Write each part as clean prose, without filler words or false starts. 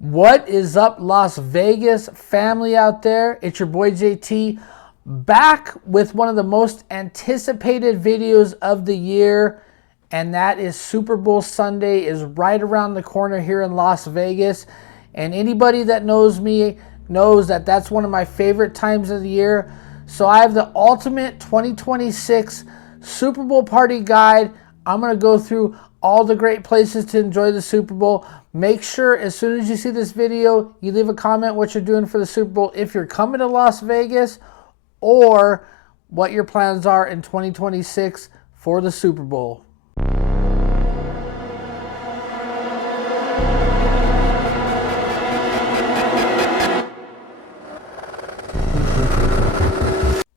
What is up, Las Vegas family out there? It's your boy JT, back with one of the most anticipated videos of the year, and that is Super Bowl Sunday is right around the corner here in Las Vegas. And anybody that knows me knows that that's one of my favorite times of the year. So I have the ultimate 2026 Super Bowl party guide. I'm going to go through all the great places to enjoy the Super Bowl. Make sure as soon as you see this video, you leave a comment what you're doing for the Super Bowl, if you're coming to Las Vegas, or what your plans are in 2026 for the Super Bowl.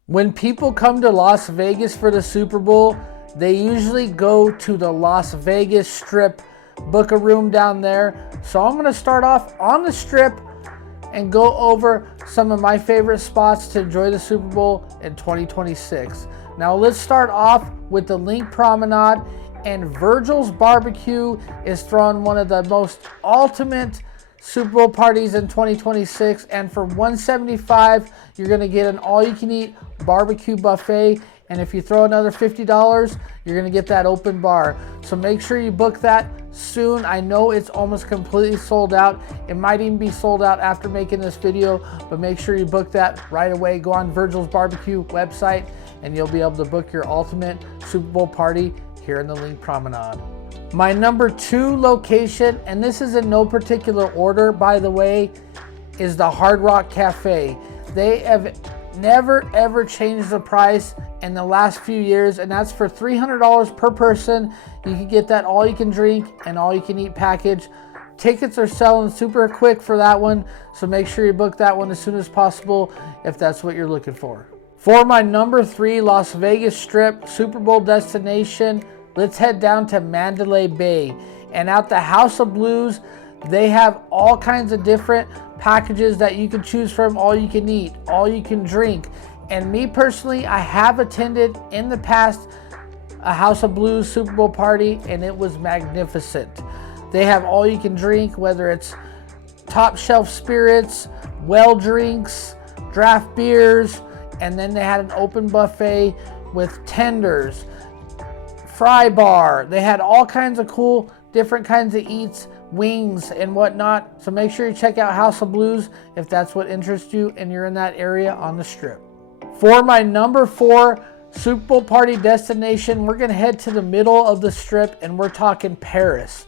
When people come to Las Vegas for the Super Bowl, they usually go to the Las Vegas Strip, book a room down there. So I'm going to start off on the Strip and go over some of my favorite spots to enjoy the Super Bowl in 2026. Now let's start off with the Link Promenade, and Virgil's Barbecue is throwing one of the most ultimate Super Bowl parties in 2026, and for $175 you're going to get an all-you-can-eat barbecue buffet, and if you throw another $50 you're going to get that open bar. So make sure you book that soon. I know it's almost completely sold out. It might even be sold out after making this video, but make sure you book that right away. Go on Virgil's Barbecue website and you'll be able to book your ultimate Super Bowl party here in the Link Promenade. My number 2 location, and this is in no particular order by the way, is the Hard Rock Cafe. They have never ever changed the price in the last few years, and that's for $300 per person. You can get that all you can drink and all you can eat package. Tickets are selling super quick for that one, so make sure you book that one as soon as possible if that's what you're looking for. For my number 3 Las Vegas Strip Super Bowl destination, let's head down to Mandalay Bay. And at the House of Blues, they have all kinds of different packages that you can choose from. All you can eat, all you can drink. And me personally, I have attended in the past a House of Blues Super Bowl party, and it was magnificent. They have all you can drink, whether it's top shelf spirits, well drinks, draft beers, and then they had an open buffet with tenders, fry bar. They had all kinds of cool different kinds of eats, wings and whatnot. So make sure you check out House of Blues if that's what interests you and you're in that area on the Strip. For my number 4 Super Bowl party destination, we're going to head to the middle of the Strip, and we're talking Paris.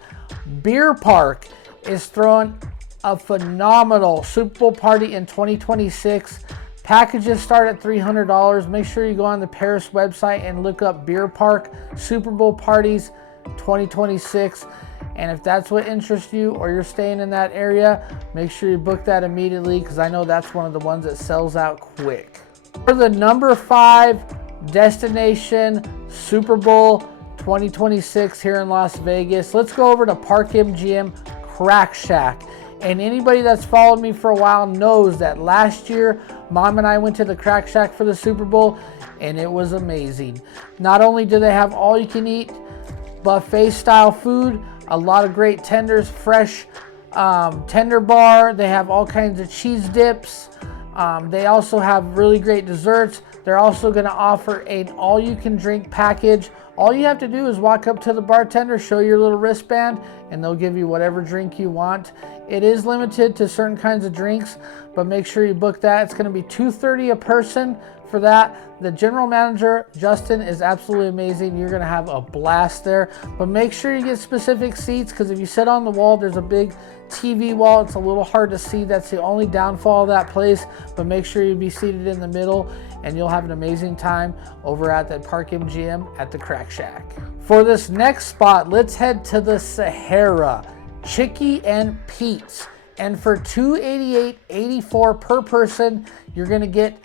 Beer Park is throwing a phenomenal Super Bowl party in 2026. Packages start at $300. Make sure you go on the Paris website and look up Beer Park Super Bowl parties 2026. And if that's what interests you, or you're staying in that area, make sure you book that immediately, because I know that's one of the ones that sells out quick. For the number 5 destination Super Bowl 2026 here in Las Vegas, let's go over to Park MGM Crack Shack. And anybody that's followed me for a while knows that last year, Mom and I went to the Crack Shack for the Super Bowl, and it was amazing. Not only do they have all you can eat buffet style food, a lot of great tenders, fresh tender bar. They have all kinds of cheese dips. They also have really great desserts. They're also going to offer an all-you-can-drink package. All you have to do is walk up to the bartender, show your little wristband, and they'll give you whatever drink you want. It is limited to certain kinds of drinks, but make sure you book that. It's going to be $230 a person for that. The general manager, Justin, is absolutely amazing. You're going to have a blast there. But make sure you get specific seats, because if you sit on the wall, there's a big TV wall. It's a little hard to see. That's the only downfall of that place. But make sure you be seated in the middle, and you'll have an amazing time over at that Park MGM at the Crack Shack. For this next spot, let's head to the Sahara, Chicky and Pete's. And for $288.84 per person, you're going to get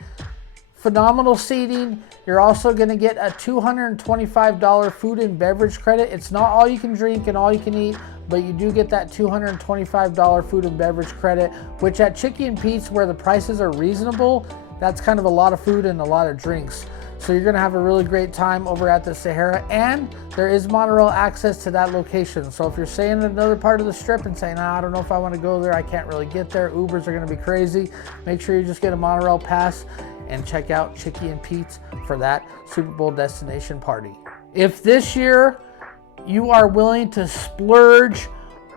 phenomenal seating. You're also going to get a $225 food and beverage credit. It's not all you can drink and all you can eat, but you do get that $225 food and beverage credit, which at Chicky and Pete's, where the prices are reasonable, that's kind of a lot of food and a lot of drinks. So you're gonna have a really great time over at the Sahara, and there is monorail access to that location. So if you're staying in another part of the Strip and saying, I don't know if I wanna go there, I can't really get there, Ubers are gonna be crazy, make sure you just get a monorail pass and check out Chicky and Pete's for that Super Bowl destination party. If this year you are willing to splurge,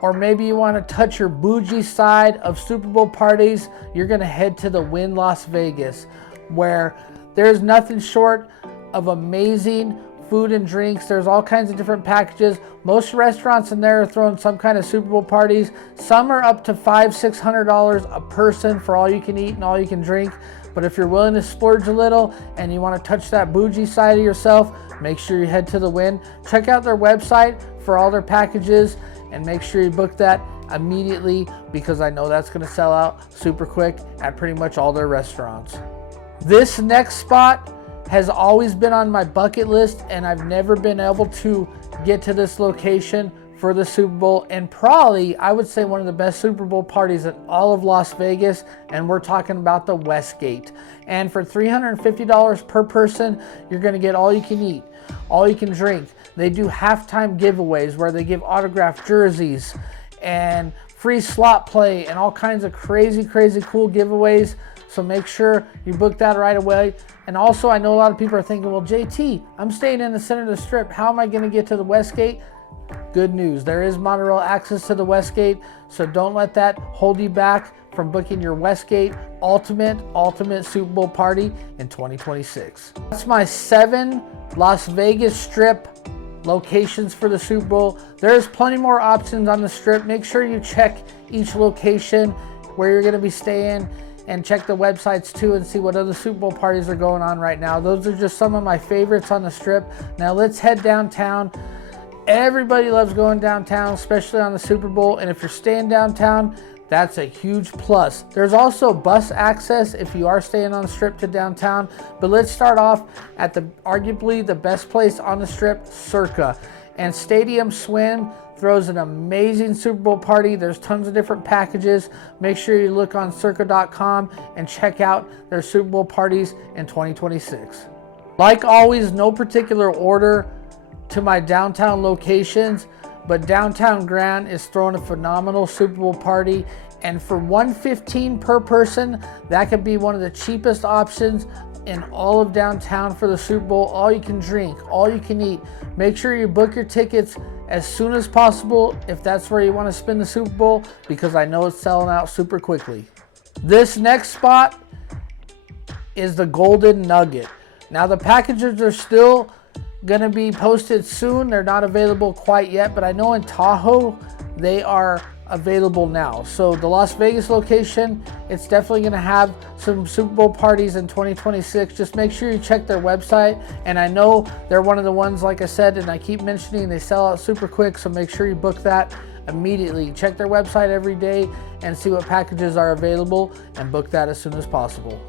or maybe you want to touch your bougie side of Super Bowl parties, you're going to head to the Wynn Las Vegas, where there's nothing short of amazing food and drinks. There's all kinds of different packages. Most restaurants in there are throwing some kind of Super Bowl parties. Some are up to $500-$600 a person for all you can eat and all you can drink. But if you're willing to splurge a little and you want to touch that bougie side of yourself, make sure you head to the Wynn. Check out their website for all their packages, and make sure you book that immediately, because I know that's going to sell out super quick at pretty much all their restaurants. This next spot has always been on my bucket list, and I've never been able to get to this location for the Super Bowl, and probably I would say one of the best Super Bowl parties in all of Las Vegas, and we're talking about the Westgate. And for $350 per person, you're going to get all you can eat, all you can drink. They do halftime giveaways where they give autographed jerseys and free slot play and all kinds of crazy cool giveaways. So make sure you book that right away. And also, I know a lot of people are thinking, well, JT, I'm staying in the center of the Strip. How am I going to get to the Westgate? Good news. There is monorail access to the Westgate, so don't let that hold you back from booking your Westgate ultimate Super Bowl party in 2026. That's my 7 Las Vegas Strip locations for the Super Bowl. There's plenty more options on the Strip. Make sure you check each location where you're going to be staying, and check the websites too and see what other Super Bowl parties are going on right now. Those are just some of my favorites on the Strip. Now let's head downtown. Everybody loves going downtown, especially on the Super Bowl, and if you're staying downtown, that's a huge plus. There's also bus access if you are staying on the Strip to downtown, but let's start off at arguably the best place on the Strip, Circa. And Stadium Swim throws an amazing Super Bowl party. There's tons of different packages. Make sure you look on circa.com and check out their Super Bowl parties in 2026. Like always, no particular order to my downtown locations, but Downtown Grand is throwing a phenomenal Super Bowl party, and for $115 per person, that could be one of the cheapest options in all of downtown for the Super Bowl. All you can drink, all you can eat. Make sure you book your tickets as soon as possible if that's where you want to spend the Super Bowl, because I know it's selling out super quickly. This next spot is the Golden Nugget. Now the packages are still gonna be posted soon. They're not available quite yet, but I know in Tahoe they are available now. So the Las Vegas location, it's definitely gonna have some Super Bowl parties in 2026. Just make sure you check their website, and I know they're one of the ones, like I said, and I keep mentioning, they sell out super quick, so make sure you book that immediately. Check their website every day and see what packages are available, and book that as soon as possible.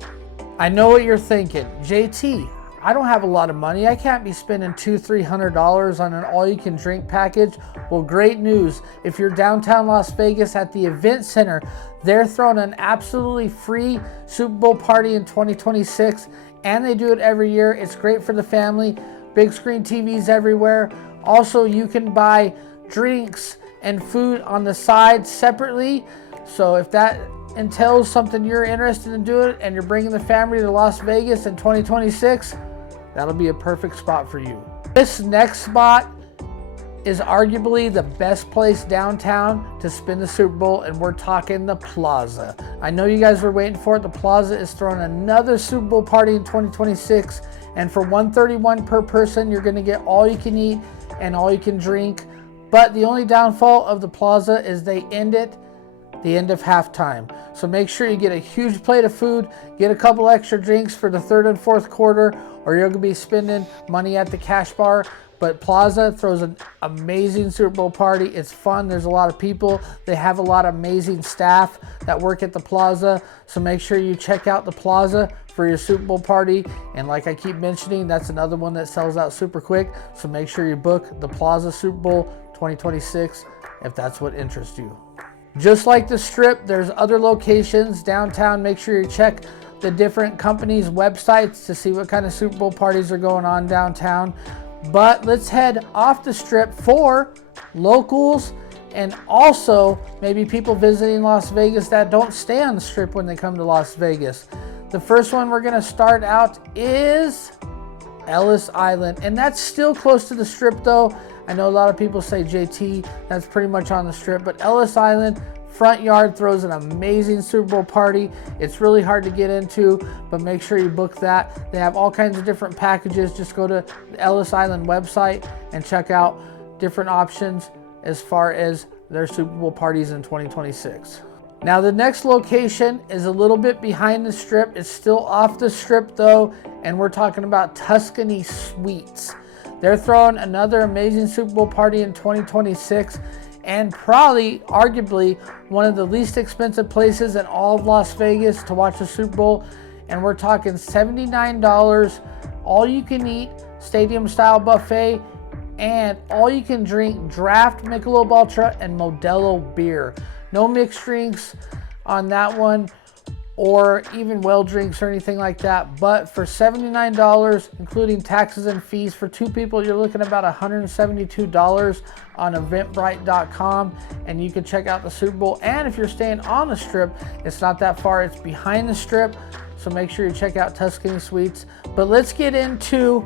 I know what you're thinking, JT, I don't have a lot of money. I can't be spending $200-$300 on an all-you-can-drink package. Well, great news. If you're downtown Las Vegas at the Event Center, they're throwing an absolutely free Super Bowl party in 2026, and they do it every year. It's great for the family. Big screen TVs everywhere. Also, you can buy drinks and food on the side separately. So if that entails something you're interested in doing and you're bringing the family to Las Vegas in 2026, that'll be a perfect spot for you. This next spot is arguably the best place downtown to spend the Super Bowl, and we're talking the Plaza. I know you guys were waiting for it. The Plaza is throwing another Super Bowl party in 2026, and for $131 per person, you're gonna get all you can eat and all you can drink. But the only downfall of the Plaza is they end it the end of halftime. So make sure you get a huge plate of food, get a couple extra drinks for the third and fourth quarter, or you're gonna be spending money at the cash bar. But Plaza throws an amazing Super Bowl party. It's fun. There's a lot of people. They have a lot of amazing staff that work at the Plaza. So make sure you check out the Plaza for your Super Bowl party. And like I keep mentioning, that's another one that sells out super quick. So make sure you book the Plaza Super Bowl 2026 if that's what interests you. Just like the Strip, there's other locations downtown. Make sure you check the different companies' websites to see what kind of Super Bowl parties are going on downtown. But let's head off the strip for locals and also maybe people visiting Las Vegas that don't stay on the strip when they come to Las Vegas. The first one we're going to start out is Ellis Island, and that's still close to the strip though. I know a lot of people say JT, that's pretty much on the strip, but Ellis Island front yard throws an amazing Super Bowl party. It's really hard to get into, but make sure you book that. They have all kinds of different packages. Just go to the Ellis Island website and check out different options as far as their Super Bowl parties in 2026. Now the next location is a little bit behind the strip. It's still off the strip though, and we're talking about Tuscany Suites. They're throwing another amazing Super Bowl party in 2026, and probably, arguably, one of the least expensive places in all of Las Vegas to watch the Super Bowl. And we're talking $79, all you can eat, stadium style buffet, and all you can drink draft Michelob Ultra and Modelo beer. No mixed drinks on that one, or even well drinks or anything like that. But for $79, including taxes and fees, for two people, you're looking at about $172 on eventbrite.com, and you can check out the Super Bowl. And if you're staying on the strip, it's not that far, it's behind the strip, so make sure you check out Tuscany Suites. But let's get into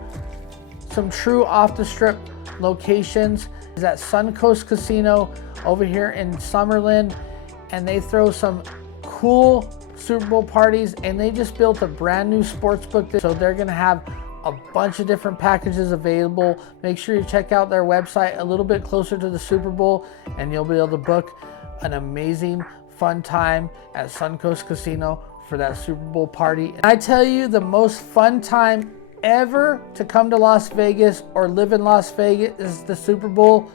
some true off the strip locations. Is at Suncoast Casino over here in Summerlin, and they throw some cool Super Bowl parties, and they just built a brand new sports book, so they're going to have a bunch of different packages available. Make sure you check out their website a little bit closer to the Super Bowl, and you'll be able to book an amazing fun time at Suncoast Casino for that Super Bowl party. And I tell you, the most fun time ever to come to Las Vegas or live in Las Vegas is the Super Bowl.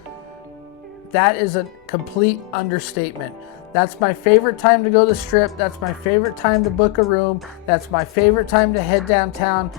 That is a complete understatement. That's my favorite time to go to the strip. That's my favorite time to book a room. That's my favorite time to head downtown.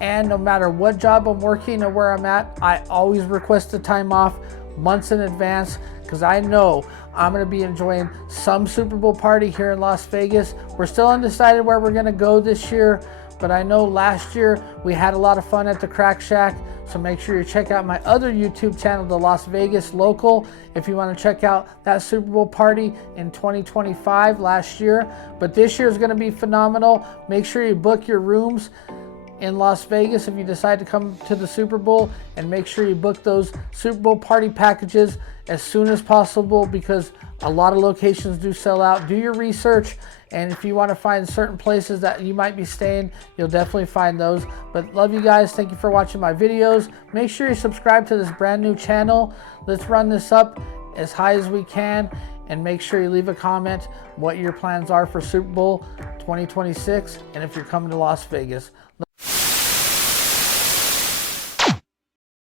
And no matter what job I'm working or where I'm at, I always request a time off months in advance, because I know I'm going to be enjoying some Super Bowl party here in Las Vegas. We're still undecided where we're going to go this year, but I know last year we had a lot of fun at the Crack Shack. So make sure you check out my other YouTube channel, The Las Vegas Local, if you want to check out that Super Bowl party in 2025 last year. But this year is going to be phenomenal. Make sure you book your rooms in Las Vegas if you decide to come to the Super Bowl, and make sure you book those Super Bowl party packages as soon as possible, because a lot of locations do sell out. Do your research, and if you want to find certain places that you might be staying, you'll definitely find those. But love you guys. Thank you for watching my videos. Make sure you subscribe to this brand new channel. Let's run this up as high as we can, and make sure you leave a comment what your plans are for Super Bowl 2026 and if you're coming to Las Vegas.